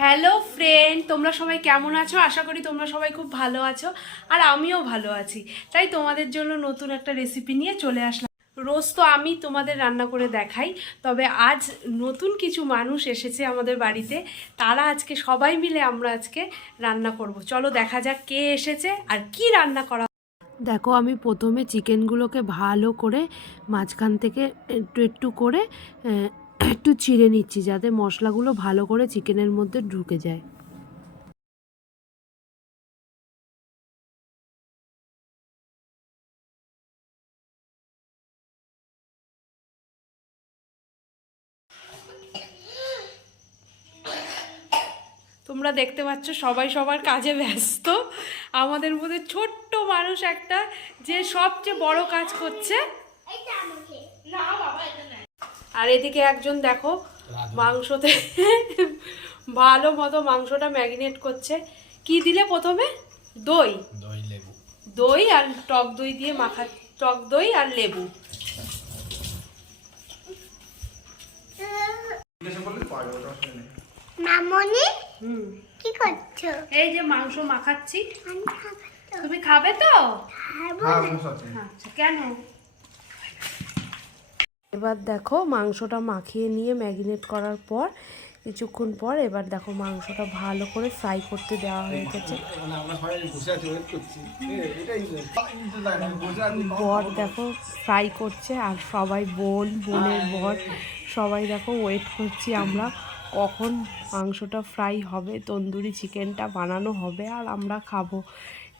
Hello friend তোমরা সবাই কেমন আছো? আশা করি তোমরা সবাই খুব ভালো আছো, আর আমিও ভালো আছি। তাই তোমাদের জন্য নতুন একটা রেসিপি নিয়ে চলে আসলাম। রোজ তো আমি তোমাদের রান্না করে দেখাই, তবে আজ নতুন কিছু মানুষ এসেছে আমাদের বাড়িতে। তারা আজকে সবাই মিলে আমরা আজকে রান্না করব। চলো দেখা যাক কে এসেছে আর কি রান্না করা দেখো, আমি প্রথমে চিকেনগুলোকে ভালো করে মাঝখান থেকে একটু একটু করে একটু চিড়ে নিচ্ছি যাতে মশলাগুলো ভালো করে চিকেনের মধ্যে ঢুকে যায়। তোমরা দেখতে পাচ্ছ সবাই সবার কাজে ব্যস্ত। আমাদের মধ্যে ছোট্ট মানুষ একটা যে সবচেয়ে বড় কাজ করছে। আর এদিকে একজন দেখো মাংসতে ভালো মতো মাংসটা ম্যারিনেট করছে। কি দিলে প্রথমে? দই। দই লেবু। দই আর টক দই দিয়ে মাখা টক দই আর লেবু। মামনি? হুম। কি করছ? এই যে মাংস মাখাচ্ছি। আমি খাব তো। তুমি খাবে তো? খাব আচ্ছা কেন? এবার দেখো মাংসটা মাখিয়ে নিয়ে ম্যাগিনেট করার পর, কিছুক্ষণ পর এবার দেখো মাংসটা ভালো করে ফ্রাই করতে দেওয়া হয়ে গেছে। বর দেখো ফ্রাই করছে আর সবাই বোন, বোনের বর, সবাই দেখো ওয়েট করছি আমরা কখন মাংসটা ফ্রাই হবে, তন্দুরি চিকেনটা বানানো হবে আর আমরা খাব।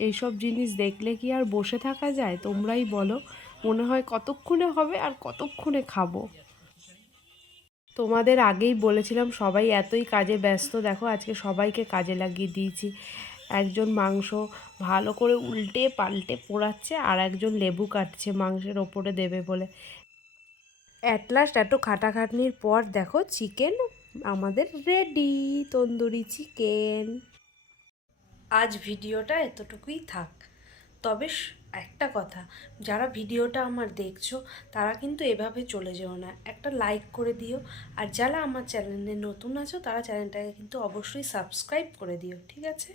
এইসব জিনিস দেখলে কি আর বসে থাকা যায়? তোমরাই বলো। মনে হয় কতক্ষণে হবে আর কতক্ষণে খাব। তোমাদের আগেই বলেছিলাম সবাই এতই কাজে ব্যস্ত। দেখো আজকে সবাইকে কাজে লাগিয়ে দিয়েছি। একজন মাংস ভালো করে উল্টে পাল্টে পোড়াচ্ছে আর একজন লেবু কাটছে মাংসের ওপরে দেবে বলে। অ্যাট লাস্ট এত খাটাখাটনির পর দেখো চিকেন আমাদের রেডি তন্দুরি চিকেন আজ ভিডিওটা এতটুকুই থাক। তবে একটা কথা, যারা ভিডিওটা আমার দেখছ, তারা কিন্তু এভাবে চলে যেও না। একটা লাইক করে দিও, আর যারা আমার চ্যানেলে নতুন আছো, তারা চ্যানেলটাকে কিন্তু অবশ্যই সাবস্ক্রাইব করে দিও, ঠিক আছে?